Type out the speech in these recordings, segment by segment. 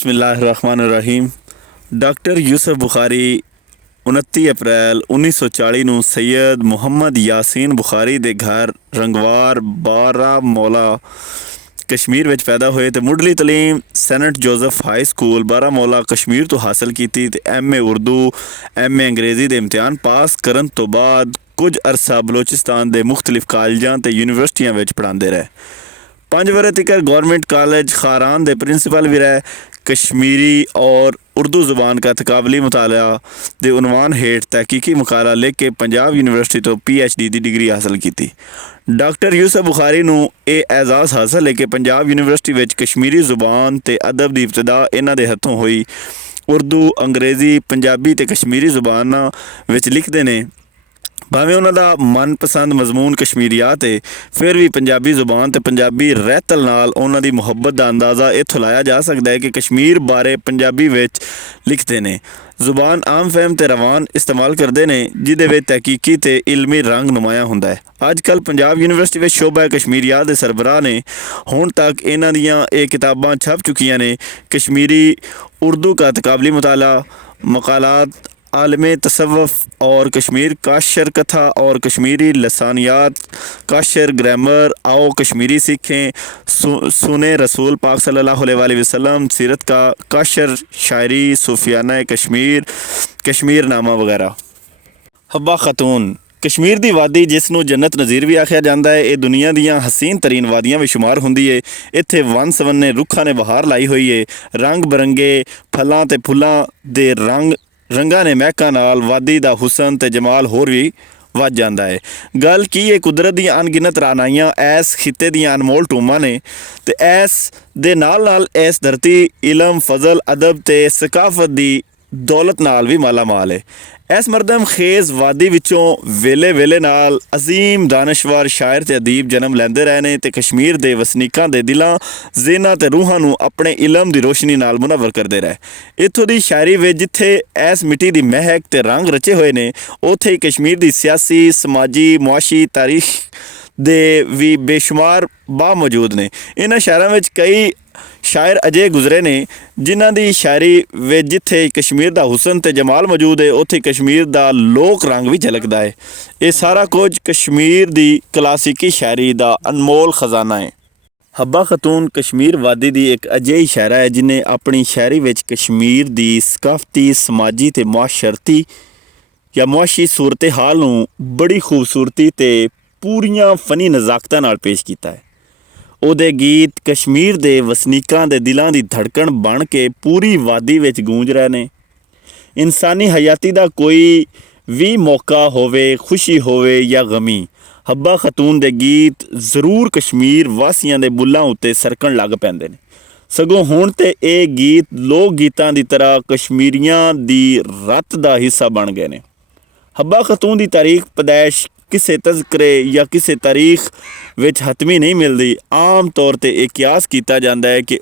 बिस्मिल्लाहिर्रहमानिर्रहीम। डॉक्टर यूसुफ बुखारी 29 अप्रैल 1940 ਨੂੰ सैयद मुहम्मद यासीन बुखारी ਦੇ ਘਰ ਰੰਗਵਾਰ ਬਾਰਾਮੂਲਾ ਕਸ਼ਮੀਰ ਵਿੱਚ ਪੈਦਾ ਹੋਏ ਤੇ ਮੁੱਢਲੀ ਤਾਲੀਮ Saint Joseph High School Baramulla Kashmir ਤੋਂ ਹਾਸਲ ਕੀਤੀ ਤੇ ਐਮਏ ਉਰਦੂ ਐਮਏ ਅੰਗਰੇਜ਼ੀ ਦੇ ਇਮਤਿਹਾਨ ਪਾਸ ਕਰਨ ਤੋਂ ਬਾਅਦ ਕੁਝ ਅਰਸਾ ਬਲੋਚਿਸਤਾਨ ਦੇ ਮੁxtਲਿਫ ਕਾਲਜਾਂ ਤੇ ਯੂਨੀਵਰਸਿਟੀਆਂ ਵਿੱਚ ਪੜ੍ਹਾਉਂਦੇ ਰਹੇ। 5 वरस तक गवर्नमेंट कॉलेज खारान के प्रिंसिपल भी रहे। कश्मीरी और उर्दू ज़ुबान का तकाबली मुताला के उनवान हेठ तहकीकी मकाला लिख के पंजाब यूनिवर्सिटी तो PhD की डिग्री हासिल की। डॉक्टर यूसुफ बुखारी नूं यह एजाज़ हासिल है कि पंजाब यूनिवर्सिटी में कश्मीरी ज़ुबान ते अदब की इब्तदा इन्हां दे हथों हुई। उर्दू अंग्रेज़ी पंजाबी ते कश्मीरी ज़ुबानां विच लिखते ने। भावें उन्हां दा मनपसंद मजमून कश्मीरियात है, फिर भी पंजाबी ज़ुबान ते पंजाबी रहतल नाल उन्हां दी मुहब्बत दा अंदाज़ा इत्थों लाया जा सकता है कि कश्मीर बारे पंजाबी विच लिखते ने। ज़ुबान आम फहम ते रवान इस्तेमाल करते हैं जिहदे विच तहकीकी ते इलमी रंग नुमाया हुंदा है। अजकल पंजाब यूनिवर्सिटी में शोबा कश्मीरियात के सरबराह ने हुण तक इन्हां दियां ये किताबां छप चुकियां ने। कश्मीरी उर्दू का तकाबली मुताला, मकालात आलम तसव्वुफ़ और कश्मीर काशर कथा और कश्मीरी लसानियात, काशर ग्रामर, आओ कश्मीरी सीखें, सुने रसूल पाक सल्लल्लाहु अलैहि वसल्लम, सीरत का काशर शायरी, सूफियाना कश्मीर, कश्मीर नामा वगैरह। हब्बा खतून कश्मीर की वादी जिसनों जन्नत नज़ीर भी आख्या जाता है, ये दुनिया दीयां हसीन तरीन वादियां भी शुमार होंदी है। इत्थे वन सवन्ने रुखां ने बहार लाई हुई है। रंग बरंगे फलों ते फुल्लां दे रंगां ने महकां नाल वादी दा हुसन ते जमाल होर भी वध जाता है। गल की है कुदरत दी अनगिनत रानाइयां ऐस खिते दी अनमोल टूमां ने ते ऐस दे नाल इस धरती इलम फजल अदब ते सकाफत दी दौलत नाल भी माला माल है। इस मरदम खेज़ वादी विचों वेले वेले नाल अजीम दानश्वर शायर ते अदीब जन्म लैंदे रहे ने ते कश्मीर दे वसनीकां दे दिलां ज़हनां ते रूहां नूं अपने इलम दी रोशनी नाल मुनव्वर करदे रहे। इत्थों दी शायरी विच जिथे इस मिट्टी दी महक ते रंग रचे हुए ने, उत्थे ही कश्मीर दी सियासी समाजी मुआशी तारीख दे भी बेशुमार बा मौजूद ने। इन्हां शहरां विच कई शायर अजे गुजरे ने जिन्हां दी शायरी विच जिथे कश्मीर दा हुसन ते जमाल मौजूद है, उत्थे कश्मीर दा लोक रंग भी झलकदा है। ये सारा कुछ कश्मीर दी क्लासिकी शायरी दा अनमोल खजाना है। हब्बा खतून कश्मीर वादी दी एक अजेही शायरा है जिन्हें अपनी शायरी विच कश्मीर दी सकाफती समाजी ते मुआशरती या मुआशी सूरत हाल नूं बड़ी खूबसूरती ते पूरियां फनी नज़ाकतां नाल पेश कीता है। ਉਹਦੇ गीत कश्मीर ਦੇ ਵਸਨੀਕਾਂ ਦੇ ਦਿਲਾਂ ਦੀ ਧੜਕਣ ਬਣ ਕੇ ਪੂਰੀ ਵਾਦੀ ਵਿੱਚ ਗੂੰਜ ਰਹੇ ਨੇ। ਇਨਸਾਨੀ ਹਯਾਤੀ ਦਾ ਕੋਈ ਵੀ ਮੌਕਾ ਹੋਵੇ, ਖੁਸ਼ੀ ਹੋਵੇ ਜਾਂ ਗਮੀ, ਹੱਬਾ ਖਤੂਨ ਦੇ ਗੀਤ ਜ਼ਰੂਰ ਕਸ਼ਮੀਰ ਵਾਸੀਆਂ ਦੇ ਬੁੱਲਾਂ ਉੱਤੇ ਸਰਕਣ ਲੱਗ ਪੈਂਦੇ ਨੇ। ਸਗੋਂ ਹੁਣ ਤੇ ਇਹ ਗੀਤ ਲੋਕ ਗੀਤਾਂ ਦੀ ਤਰ੍ਹਾਂ ਕਸ਼ਮੀਰੀਆਂ ਦੀ ਰਤ ਦਾ ਹਿੱਸਾ ਬਣ ਗਏ ਨੇ। ਹੱਬਾ ਖਤੂਨ ਦੀ ਤਾਰੀਖ ਪੈਦਾਇਸ਼ किसी तज़करे या किसी तारीख विच हतमी नहीं मिलती। आम तौर पर यह कियास किया जाता है कि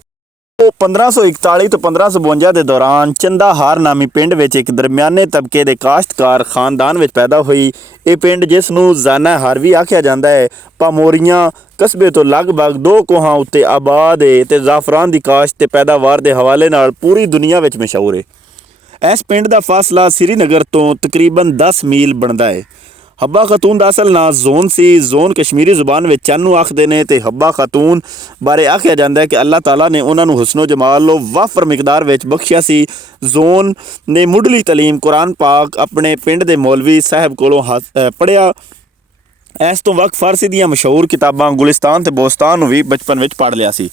वो 1541 तो 1552 के दौरान चंदाहार नामी पिंड विच एक दरम्याने तबके के काश्तकार खानदान विच पैदा हुई। ये पिंड जिसनूं ज़ानाहार भी आख्या जाता है, पामोरियां कस्बे तो लगभग 2 कोहां उत्ते आबाद है ते ज़ाफ़रान की काश्त ते पैदावार के हवाले नाल पूरी दुनिया विच मशहूर है। इस पिंड का फासला श्रीनगर तो तकरीबन 10 मील बनता है। हब्बा खतून का असल नाम जोन सी। जोन कश्मीरी जुबान में चानू आखते हैं तो हब्बा खतून बारे आख्या जाता है कि अल्लाह ताला ने उन्होंने हुस्नो जमाल वाफर मिकदार में बख्शिया सी। जोन ने मुढ़ली तलीम कुरान पाक अपने पिंड के मौलवी साहब कोलों पढ़िया। इस तो वक्त फारसी दियाँ मशहूर किताबां गुलिस्तान ते बोस्तान भी बचपन में पढ़ लिया सी।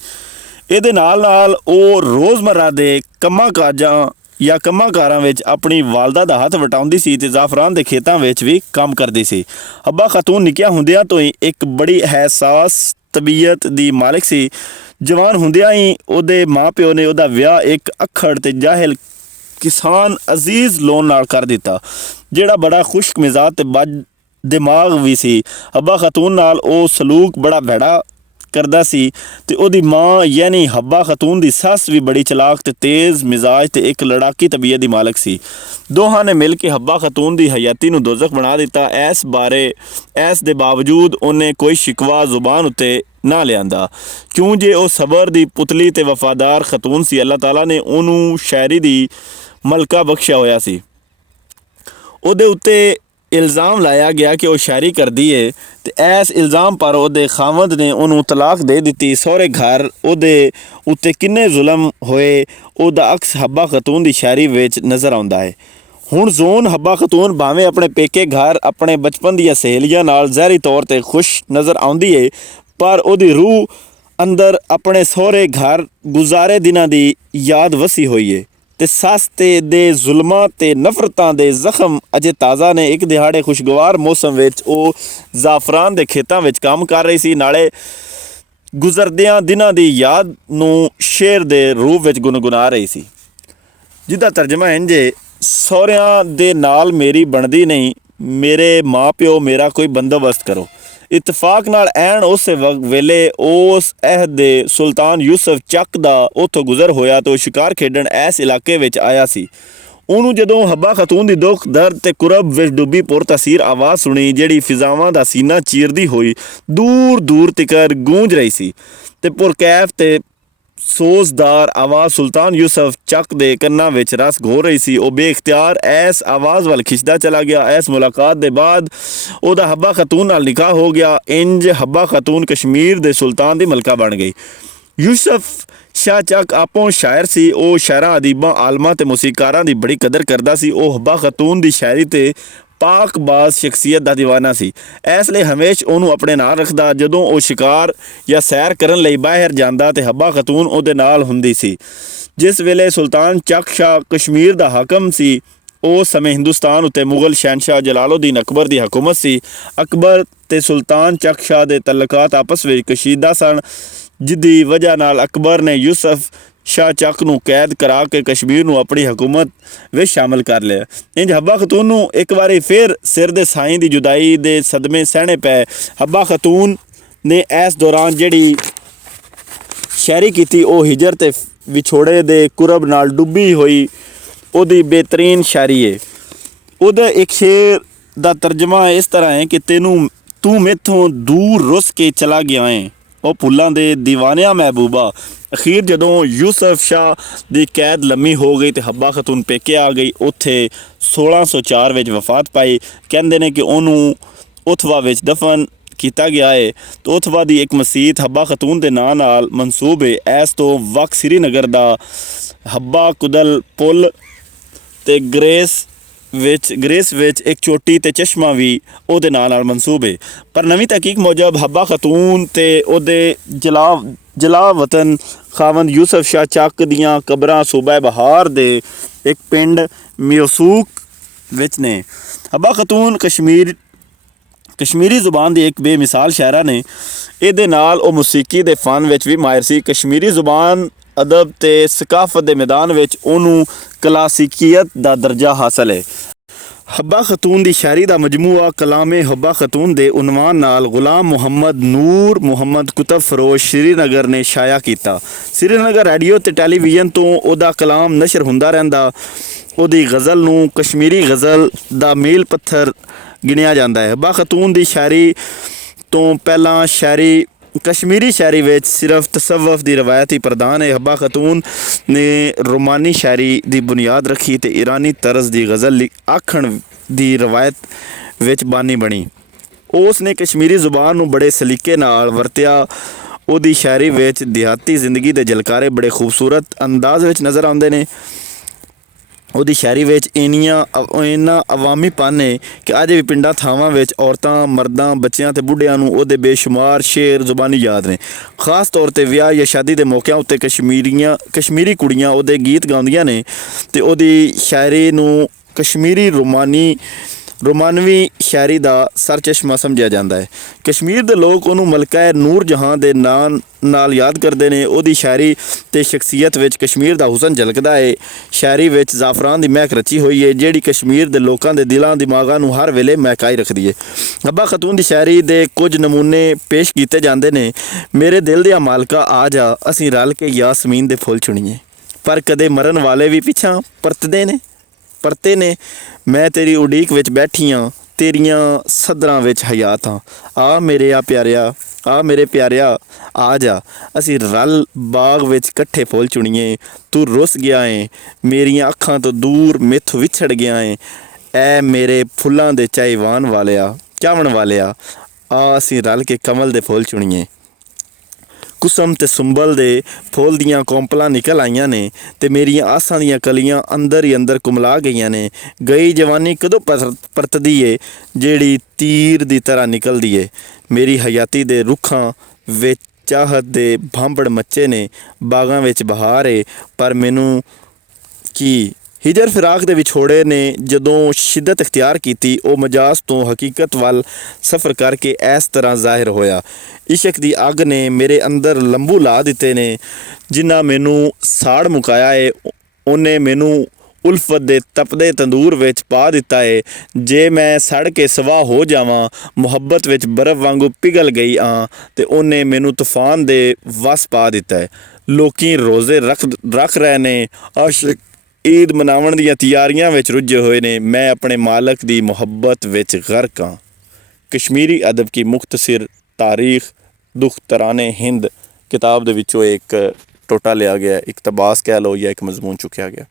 ਇਹਦੇ ਨਾਲ ਉਹ रोज़मर्रा के ਕੰਮਾਂ ਕਾਜਾਂ या ਕੰਮਾਂ ਕਾਰਾਂ ਵਿੱਚ ਆਪਣੀ ਵਾਲਦਾ ਦਾ ਹੱਥ ਵਟਾਉਂਦੀ ਸੀ ਤੇ ਜ਼ਾਫਰਾਨ ਦੇ ਖੇਤਾਂ ਵਿੱਚ ਵੀ ਕੰਮ ਕਰਦੀ ਸੀ। ਹੱਬਾ ਖਤੂਨ ਨਿੱਕਿਆਂ ਹੁੰਦਿਆਂ ਤੋਂ ਹੀ ਇੱਕ ਬੜੀ ਹਸਾਸ ਤਬੀਅਤ ਦੀ ਮਾਲਕ ਸੀ। ਜਵਾਨ ਹੁੰਦਿਆਂ ਹੀ ਉਹਦੇ ਮਾਂ-ਪਿਓ ਨੇ ਉਹਦਾ ਵਿਆਹ ਇੱਕ ਅਖੜ ਤੇ ਜਾਹਿਲ ਕਿਸਾਨ ਅਜ਼ੀਜ਼ ਲੋਨ ਨਾਲ ਕਰ ਦਿੱਤਾ, ਜਿਹੜਾ ਬੜਾ ਖੁਸ਼ਕ ਮਿਜ਼ਾਜ ਤੇ ਬਦ ਦਿਮਾਗ ਵੀ ਸੀ। ਹੱਬਾ ਖਤੂਨ ਨਾਲ ਉਹ ਸਲੂਕ ਬੜਾ ਭੈੜਾ करदा सी ते ओदी माँ यानी हब्बा खतून दी सस भी बड़ी चलाक ते तेज़ मिजाज ते एक लड़ाकी तबीयत दी मालक सी। दोहां ने मिल के हब्बा खतून दी हयाती नूं दोज़ख बना दिता। इस दे बावजूद उन्हें कोई शिकवा जुबान उत्ते ਨਾ ਲਿਆਂਦਾ। ਕਿਉਂ ਜੇ ਉਹ ਸਬਰ ਦੀ ਪੁਤਲੀ ਤੇ ਵਫਾਦਾਰ ਖਤੂਨ ਸੀ, ਅੱਲਾਹ ਤਾਲਾ ਨੇ ਉਹਨੂੰ ਸ਼ਾਇਰੀ ਦੀ ਮਲਕਾ ਬਖਸ਼ਿਆ ਹੋਇਆ ਸੀ। ਉਹਦੇ ਉੱਤੇ ਇਲਜ਼ਾਮ ਲਾਇਆ ਗਿਆ ਕਿ ਉਹ ਸ਼ਾਇਰੀ ਕਰਦੀ ਹੈ ਤੇ ਇਸ ਇਲਜ਼ਾਮ ਪਰ ਉਹਦੇ ਖਾਵੰਦ ਨੇ ਉਹਨੂੰ ਤਲਾਕ ਦੇ ਦਿੱਤੀ। ਸਹੁਰੇ ਘਰ ਉਹਦੇ ਉੱਤੇ ਕਿੰਨੇ ਜ਼ੁਲਮ ਹੋਏ ਉਹਦਾ ਅਕਸ ਹੱਬਾ ਖਤੂਨ ਦੀ ਸ਼ਾਇਰੀ ਵਿੱਚ ਨਜ਼ਰ ਆਉਂਦਾ ਹੈ। ਹੁਣ ਜ਼ੋਨ ਹੱਬਾ ਖਤੂਨ ਭਾਵੇਂ ਆਪਣੇ ਪੇਕੇ ਘਰ ਆਪਣੇ ਬਚਪਨ ਦੀਆਂ ਸਹੇਲੀਆਂ ਨਾਲ ਜ਼ਹਿਰੀ ਤੌਰ 'ਤੇ ਖੁਸ਼ ਨਜ਼ਰ ਆਉਂਦੀ ਹੈ, ਪਰ ਉਹਦੀ ਰੂਹ ਅੰਦਰ ਆਪਣੇ ਸਹੁਰੇ ਘਰ ਗੁਜ਼ਾਰੇ ਦਿਨਾਂ ਦੀ ਯਾਦ ਵਸੀ ਹੋਈ ਹੈ ਤੇ ਸੱਸ ਦੇ ਜ਼ੁਲਮਾਂ ਤੇ ਨਫ਼ਰਤਾਂ ਦੇ ਜ਼ਖਮ ਅਜੇ ਤਾਜ਼ਾ ਨੇ। ਇੱਕ ਦਿਹਾੜੇ ਖੁਸ਼ਗਵਾਰ ਮੌਸਮ ਵਿੱਚ ਉਹ ਜ਼ਾਫਰਾਨ ਦੇ ਖੇਤਾਂ ਵਿੱਚ ਕੰਮ ਕਰ ਰਹੀ ਸੀ, ਨਾਲੇ ਗੁਜ਼ਰਦਿਆਂ ਦਿਨਾਂ ਦੀ ਯਾਦ ਨੂੰ ਸ਼ੇਰ ਦੇ ਰੂਪ ਵਿੱਚ ਗੁਣਗੁਣਾ ਰਹੀ ਸੀ, ਜਿਹਦਾ ਤਰਜਮਾ ਇੰਝ ਹੈ, ਸਹੁਰਿਆਂ ਦੇ ਨਾਲ ਮੇਰੀ ਬਣਦੀ ਨਹੀਂ, ਮੇਰੇ ਮਾਂ ਪਿਓ ਮੇਰਾ ਕੋਈ ਬੰਦੋਬਸਤ ਕਰੋ। ਇਤਫਾਕ ਨਾਲ ਐਨ ਉਸੇ ਵੇਲੇ ਉਸ ਅਹਿਦ ਦੇ ਸੁਲਤਾਨ ਯੂਸਫ ਚੱਕ ਦਾ ਉੱਥੋਂ ਗੁਜ਼ਰ ਹੋਇਆ ਤਾਂ ਉਹ ਸ਼ਿਕਾਰ ਖੇਡਣ ਇਸ ਇਲਾਕੇ ਵਿੱਚ ਆਇਆ ਸੀ। ਉਹਨੂੰ ਜਦੋਂ ਹੱਬਾ ਖਤੂਨ ਦੀ ਦੁੱਖ ਦਰਦ ਤੇ ਕੁਰਬ ਵਿੱਚ ਡੁੱਬੀ ਪੁਰਤਸੀਰ ਆਵਾਜ਼ ਸੁਣੀ, ਜਿਹੜੀ ਫਿਜ਼ਾਵਾਂ ਦਾ ਸੀਨਾ ਚੀਰਦੀ ਹੋਈ ਦੂਰ ਦੂਰ ਤਿਕਰ ਗੂੰਜ ਰਹੀ ਸੀ ਤੇ ਪੁਰਕੈਫ ਤੇ ਸੋਜ਼ਦਾਰ ਆਵਾਜ਼ ਸੁਲਤਾਨ ਯੂਸਫ ਚੱਕ ਦੇ ਕੰਨਾਂ ਵਿੱਚ ਰਸ ਘੋਲ ਰਹੀ ਸੀ। ਉਹ ਬੇਇਖਤਿਆਰ ਇਸ ਆਵਾਜ਼ ਵੱਲ ਖਿੱਚਦਾ ਚਲਾ ਗਿਆ। ਇਸ ਮੁਲਾਕਾਤ ਦੇ ਬਾਅਦ ਉਹਦਾ ਹੱਬਾ ਖਤੂਨ ਨਾਲ ਨਿਕਾਹ ਹੋ ਗਿਆ। ਇੰਜ ਹੱਬਾ ਖਤੂਨ ਕਸ਼ਮੀਰ ਦੇ ਸੁਲਤਾਨ ਦੀ ਮਲਕਾ ਬਣ ਗਈ। ਯੂਸਫ ਸ਼ਾਹ ਚੱਕ ਆਪੋਂ ਸ਼ਾਇਰ ਸੀ। ਉਹ ਸ਼ਾਇਰਾਂ, ਅਦੀਬਾਂ, ਆਲਮਾਂ ਤੇ ਮੌਸੀਕਾਰਾਂ ਦੀ ਬੜੀ ਕਦਰ ਕਰਦਾ ਸੀ। ਉਹ ਹੱਬਾ ਖਤੂਨ ਦੀ ਸ਼ਾਇਰੀ ਤੇ ਪਾਕਬਾਜ਼ ਸ਼ਖਸੀਅਤ ਦਾ ਦੀਵਾਨਾ ਸੀ, ਇਸ ਲਈ ਹਮੇਸ਼ਾ ਉਹਨੂੰ ਆਪਣੇ ਨਾਲ ਰੱਖਦਾ। ਜਦੋਂ ਉਹ ਸ਼ਿਕਾਰ ਜਾਂ ਸੈਰ ਕਰਨ ਲਈ ਬਾਹਰ ਜਾਂਦਾ ਤੇ ਹੱਬਾ ਖਤੂਨ ਉਹਦੇ ਨਾਲ ਹੁੰਦੀ ਸੀ। ਜਿਸ ਵੇਲੇ ਸੁਲਤਾਨ ਚੱਕ ਸ਼ਾਹ ਕਸ਼ਮੀਰ ਦਾ ਹਾਕਮ ਸੀ, ਉਸ ਸਮੇਂ ਹਿੰਦੁਸਤਾਨ ਉੱਤੇ ਮੁਗਲ ਸ਼ਹਿਨਸ਼ਾਹ ਜਲਾਲੁਦੀਨ ਅਕਬਰ ਦੀ ਹਕੂਮਤ ਸੀ। ਅਕਬਰ ਤੇ ਸੁਲਤਾਨ ਚੱਕ ਸ਼ਾਹ ਦੇ ਤਲਕਾਤ ਆਪਸ ਵਿੱਚ ਕਸ਼ੀਦਾ ਸਨ, ਜਿਹਦੀ ਵਜ੍ਹਾ ਨਾਲ ਅਕਬਰ ਨੇ ਯੂਸਫ ਸ਼ਾਹ ਚੱਕ ਨੂੰ ਕੈਦ ਕਰਾ ਕੇ ਕਸ਼ਮੀਰ ਨੂੰ ਆਪਣੀ ਹਕੂਮਤ ਵਿੱਚ ਸ਼ਾਮਲ ਕਰ ਲਿਆ। ਇੰਝ ਹੱਬਾ ਖਤੂਨ ਨੂੰ ਇੱਕ ਵਾਰੀ ਫਿਰ ਸਿਰ ਦੇ ਸਾਈਂ ਦੀ ਜੁਦਾਈ ਦੇ ਸਦਮੇ ਸਹਿਣੇ ਪਏ। ਹੱਬਾ ਖਤੂਨ ਨੇ ਇਸ ਦੌਰਾਨ ਜਿਹੜੀ ਸ਼ਾਇਰੀ ਕੀਤੀ ਉਹ ਹਿਜਰ ਤੇ ਵਿਛੋੜੇ ਦੇ ਕੁਰਬ ਨਾਲ ਡੁੱਬੀ ਹੋਈ ਉਹਦੀ ਬਿਹਤਰੀਨ ਸ਼ਾਇਰੀ ਹੈ। ਉਹਦਾ ਇੱਕ ਸ਼ੇਰ ਦਾ ਤਰਜਮਾ ਇਸ ਤਰ੍ਹਾਂ ਹੈ ਕਿ ਤੂੰ ਮੈਥੋਂ ਦੂਰ ਰੁੱਸ ਕੇ ਚਲਾ ਗਿਆ ਹੈ, ਉਹ ਫੁੱਲਾਂ ਦੇ ਦੀਵਾਨਿਆਂ ਮਹਿਬੂਬਾ। ਅਖੀਰ ਜਦੋਂ ਯੂਸਫ ਸ਼ਾਹ ਦੀ ਕੈਦ ਲੰਮੀ ਹੋ ਗਈ ਤੇ ਹੱਬਾ ਖਤੂਨ ਪੇਕੇ ਆ ਗਈ। ਉੱਥੇ 1604 ਵਿੱਚ ਵਫਾਤ ਪਾਈ। ਕਹਿੰਦੇ ਨੇ ਕਿ ਉਹਨੂੰ ਉਥਵਾ ਵਿੱਚ ਦਫਨ ਕੀਤਾ ਗਿਆ ਹੈ ਤੇ ਉਥਵਾ ਦੀ ਇੱਕ ਮਸੀਤ ਹੱਬਾ ਖਤੂਨ ਦੇ ਨਾਂ ਨਾਲ ਮਨਸੂਬ ਹੈ। ਇਸ ਤੋਂ ਵਕ ਸ੍ਰੀਨਗਰ ਦਾ ਹੱਬਾ ਕੁਦਲ ਪੁੱਲ ਤੇ ਗ੍ਰੇਸ ਵਿੱਚ ਇੱਕ ਚੋਟੀ ਤੇ ਚਸ਼ਮਾ ਵੀ ਉਹਦੇ ਨਾਂ ਨਾਲ ਮਨਸੂਬ ਹੈ। ਪਰ ਨਵੀਂ ਤਹਿਕੀਕ ਮੁਜਬ ਹੱਬਾ ਖਤੂਨ ਤੇ ਉਹਦੇ ਜਲਾ ਵਤਨ ਖਾਵੰਦ ਯੂਸਫ ਸ਼ਾਹ ਚੱਕ ਦੀਆਂ ਕਬਰਾਂ ਸੂਬਾ ਬਹਾਰ ਦੇ ਇੱਕ ਪਿੰਡ ਮਿਓਸੂਕ ਵਿੱਚ ਨੇ। ਹੱਬਾ ਖਤੂਨ ਕਸ਼ਮੀਰੀ ਜ਼ੁਬਾਨ ਦੀ ਇੱਕ ਬੇਮਿਸਾਲ ਸ਼ਾਇਰਾ ਨੇ। ਇਹਦੇ ਨਾਲ ਉਹ ਮੌਸੀਕੀ ਦੇ ਫਨ ਵਿੱਚ ਵੀ ਮਾਹਿਰ ਸੀ। ਕਸ਼ਮੀਰੀ ਜ਼ੁਬਾਨ, ਅਦਬ ਤੇ ਸਕਾਫਤ ਦੇ ਮੈਦਾਨ ਵਿੱਚ ਉਹਨੂੰ ਕਲਾਸੀਕੀਅਤ ਦਾ ਦਰਜਾ ਹਾਸਲ ਹੈ। ਹੱਬਾ ਖਤੂਨ ਦੀ ਸ਼ਾਇਰੀ ਦਾ ਮਜਮੂਆ ਕਲਾਮੇ ਹੱਬਾ ਖਤੂਨ ਦੇ ਉਨਵਾਨ ਨਾਲ ਗੁਲਾਮ ਮੁਹੰਮਦ ਨੂਰ ਮੁਹੰਮਦ ਕੁਤਬ ਫਰੋਸ਼ ਸ਼੍ਰੀਨਗਰ ਨੇ ਸ਼ਾਇਆ ਕੀਤਾ। ਸ਼੍ਰੀਨਗਰ ਰੇਡੀਓ ਤੇ ਟੈਲੀਵਿਜ਼ਨ ਤੋਂ ਉਹਦਾ ਕਲਾਮ ਨਸ਼ਰ ਹੁੰਦਾ ਰਹਿੰਦਾ। ਉਹਦੀ ਗਜ਼ਲ ਨੂੰ ਕਸ਼ਮੀਰੀ ਗਜ਼ਲ ਦਾ ਮੀਲ ਪੱਥਰ ਗਿਣਿਆ ਜਾਂਦਾ ਹੈ। ਹੱਬਾ ਖਤੂਨ ਦੀ ਸ਼ਾਇਰੀ ਤੋਂ ਪਹਿਲਾਂ ਕਸ਼ਮੀਰੀ ਸ਼ਾਇਰੀ ਵਿੱਚ ਸਿਰਫ ਤਸਵਫ ਦੀ ਰਵਾਇਤ ਹੀ ਪ੍ਰਧਾਨ ਹੈ। ਹੱਬਾ ਖਤੂਨ ਨੇ ਰੋਮਾਨੀ ਸ਼ਾਇਰੀ ਦੀ ਬੁਨਿਆਦ ਰੱਖੀ ਤੇ ਇਰਾਨੀ ਤਰਜ਼ ਦੀ ਗਜ਼ਲ ਆਖਣ ਦੀ ਰਵਾਇਤ ਵਿੱਚ ਬਾਨੀ ਬਣੀ। ਉਸ ਨੇ ਕਸ਼ਮੀਰੀ ਜ਼ੁਬਾਨ ਨੂੰ ਬੜੇ ਸਲੀਕੇ ਨਾਲ ਵਰਤਿਆ। ਉਹਦੀ ਸ਼ਾਇਰੀ ਵਿੱਚ ਦਿਹਾਤੀ ਜ਼ਿੰਦਗੀ ਦੇ ਝਲਕਾਰੇ ਬੜੇ ਖੂਬਸੂਰਤ ਅੰਦਾਜ਼ ਵਿੱਚ ਨਜ਼ਰ ਆਉਂਦੇ ਨੇ। ਉਹਦੀ ਸ਼ਾਇਰੀ ਵਿੱਚ ਇੰਨਾ ਅਵਾਮੀਪਨ ਹੈ ਕਿ ਅੱਜ ਵੀ ਪਿੰਡਾਂ ਥਾਵਾਂ ਵਿੱਚ ਔਰਤਾਂ, ਮਰਦਾਂ, ਬੱਚਿਆਂ ਤੇ ਬੁੱਢਿਆਂ ਨੂੰ ਉਹਦੇ ਬੇਸ਼ੁਮਾਰ ਸ਼ੇਰ ਜ਼ੁਬਾਨੀ ਯਾਦ ਨੇ। ਖ਼ਾਸ ਤੌਰ 'ਤੇ ਵਿਆਹ ਜਾਂ ਸ਼ਾਦੀ ਦੇ ਮੌਕਿਆਂ ਉੱਤੇ ਕਸ਼ਮੀਰੀ ਕੁੜੀਆਂ ਉਹਦੇ ਗੀਤ ਗਾਉਂਦੀਆਂ ਨੇ ਤੇ ਉਹਦੀ ਸ਼ਾਇਰੀ ਨੂੰ ਕਸ਼ਮੀਰੀ ਰੋਮਾਨਵੀ ਸ਼ਾਇਰੀ ਦਾ ਸਰਚਸ਼ਮਾ ਸਮਝਿਆ ਜਾਂਦਾ ਹੈ। ਕਸ਼ਮੀਰ ਦੇ ਲੋਕ ਉਹਨੂੰ ਮਲਕਾ ਨੂਰ ਜਹਾਂ ਦੇ ਨਾਂ ਨਾਲ ਯਾਦ ਕਰਦੇ ਨੇ। ਉਹਦੀ ਸ਼ਾਇਰੀ ਤੇ ਸ਼ਖਸੀਅਤ ਵਿੱਚ ਕਸ਼ਮੀਰ ਦਾ ਹੁਸਨ ਝਲਕਦਾ ਹੈ। ਸ਼ਾਇਰੀ ਵਿੱਚ ਜ਼ਾਫਰਾਨ ਦੀ ਮਹਿਕ ਰਚੀ ਹੋਈ ਹੈ, ਜਿਹੜੀ ਕਸ਼ਮੀਰ ਦੇ ਲੋਕਾਂ ਦੇ ਦਿਲਾਂ ਦਿਮਾਗਾਂ ਨੂੰ ਹਰ ਵੇਲੇ ਮਹਿਕਾਈ ਰੱਖਦੀ ਹੈ। ਹੱਬਾ ਖਤੂਨ ਦੀ ਸ਼ਾਇਰੀ ਦੇ ਕੁਝ ਨਮੂਨੇ ਪੇਸ਼ ਕੀਤੇ ਜਾਂਦੇ ਨੇ। ਮੇਰੇ ਦਿਲ ਦੀਆਂ ਮਾਲਕਾ ਆ ਜਾ, ਅਸੀਂ ਰਲ ਕੇ ਯਾਸਮੀਨ ਦੇ ਫੁੱਲ ਚੁਣੀਏ, ਪਰ ਕਦੇ ਮਰਨ ਵਾਲੇ ਵੀ ਪਿੱਛਾਂ ਪਰਤੇ ਨੇ। ਮੈਂ ਤੇਰੀ ਉਡੀਕ ਵਿੱਚ ਬੈਠੀ ਹਾਂ, ਤੇਰੀਆਂ ਸਦਰਾਂ ਵਿੱਚ ਹਯਾਤ ਹਾਂ। ਆ ਮੇਰੇ ਪਿਆਰਿਆ ਆ ਜਾ, ਅਸੀਂ ਰਲ ਬਾਗ ਵਿੱਚ ਇਕੱਠੇ ਫੁੱਲ ਚੁਣੀਏ। ਤੂੰ ਰੁੱਸ ਗਿਆ ਏ, ਮੇਰੀਆਂ ਅੱਖਾਂ ਤੋਂ ਦੂਰ ਮੈਥੋਂ ਵਿਛੜ ਗਿਆ ਏ। ਐ ਮੇਰੇ ਫੁੱਲਾਂ ਦੇ ਚਾਈਵਾਨ ਵਾਲਿਆ, ਚਾਵਣ ਵਾਲਿਆ, ਆ ਅਸੀਂ ਰਲ ਕੇ ਕਮਲ ਦੇ ਫੁੱਲ ਚੁਣੀਏ। ਕੁਸਮ ਤੇ ਸੁੰਬਲ ਦੇ ਫੁੱਲ ਦੀਆਂ ਕੌਂਪਲਾਂ ਨਿਕਲ ਆਈਆਂ ਨੇ ਤੇ ਮੇਰੀਆਂ ਆਸਾਂ ਦੀਆਂ ਕਲੀਆਂ ਅੰਦਰ ਹੀ ਅੰਦਰ ਕੁਮਲਾ ਗਈਆਂ ਨੇ। ਗਈ ਜਵਾਨੀ ਕਦੋਂ ਪਰਤਦੀ ਏ, ਜਿਹੜੀ ਤੀਰ ਦੀ ਤਰ੍ਹਾਂ ਨਿਕਲਦੀ ਏ। ਮੇਰੀ ਹਯਾਤੀ ਦੇ ਰੁੱਖਾਂ ਵਿੱਚ ਚਾਹਤ ਦੇ ਭਾਂਬੜ ਮੱਚੇ ਨੇ। ਬਾਗਾਂ ਵਿੱਚ ਬਹਾਰ ਏ, ਪਰ ਮੈਨੂੰ ਕੀ ਹਿਜਰ ਫਿਰਾਕ ਦੇ ਵਿਛੋੜੇ ਨੇ ਜਦੋਂ ਸ਼ਿੱਦਤ ਇਖਤਿਆਰ ਕੀਤੀ, ਉਹ ਮਜਾਜ਼ ਤੋਂ ਹਕੀਕਤ ਵੱਲ ਸਫ਼ਰ ਕਰਕੇ ਇਸ ਤਰ੍ਹਾਂ ਜ਼ਾਹਿਰ ਹੋਇਆ। ਇਸ਼ਕ ਦੀ ਅੱਗ ਨੇ ਮੇਰੇ ਅੰਦਰ ਲੰਬੂ ਲਾ ਦਿੱਤੇ ਨੇ। ਜਿੰਨਾ ਮੈਨੂੰ ਸਾੜ ਮੁਕਾਇਆ ਏ, ਉਹਨੇ ਮੈਨੂੰ ਉਲਫਤ ਦੇ ਤਪਦੇ ਤੰਦੂਰ ਵਿੱਚ ਪਾ ਦਿੱਤਾ ਏ। ਜੇ ਮੈਂ ਸੜ ਕੇ ਸਵਾਹ ਹੋ ਜਾਵਾਂ, ਮੁਹੱਬਤ ਵਿੱਚ ਬਰਫ਼ ਵਾਂਗੂ ਪਿਘਲ ਗਈ ਹਾਂ, ਤੇ ਉਹਨੇ ਮੈਨੂੰ ਤੂਫਾਨ ਦੇ ਵੱਸ ਪਾ ਦਿੱਤਾ ਏ। ਲੋਕੀ ਰੋਜ਼ੇ ਰੱਖ ਰਹੇ ਨੇ, ਆਸ਼ਿਕ ਈਦ ਮਨਾਉਣ ਦੀਆਂ ਤਿਆਰੀਆਂ ਵਿੱਚ ਰੁੱਝੇ ਹੋਏ ਨੇ। ਮੈਂ ਆਪਣੇ ਮਾਲਕ ਦੀ ਮੁਹੱਬਤ ਵਿੱਚ ਗਰਕ ਹਾਂ। ਕਸ਼ਮੀਰੀ ਅਦਬ ਕੀ ਮੁਖਤਸਰ ਤਾਰੀਖ ਦੁਖ ਤਰਾਨੇ ਹਿੰਦ ਕਿਤਾਬ ਦੇ ਵਿੱਚੋਂ ਇੱਕ ਟੋਟਾ ਲਿਆ ਗਿਆ, ਇਕਤਬਾਸ ਕਹਿ ਲਓ ਜਾਂ ਇੱਕ ਮਜ਼ਮੂਨ ਚੁੱਕਿਆ ਗਿਆ।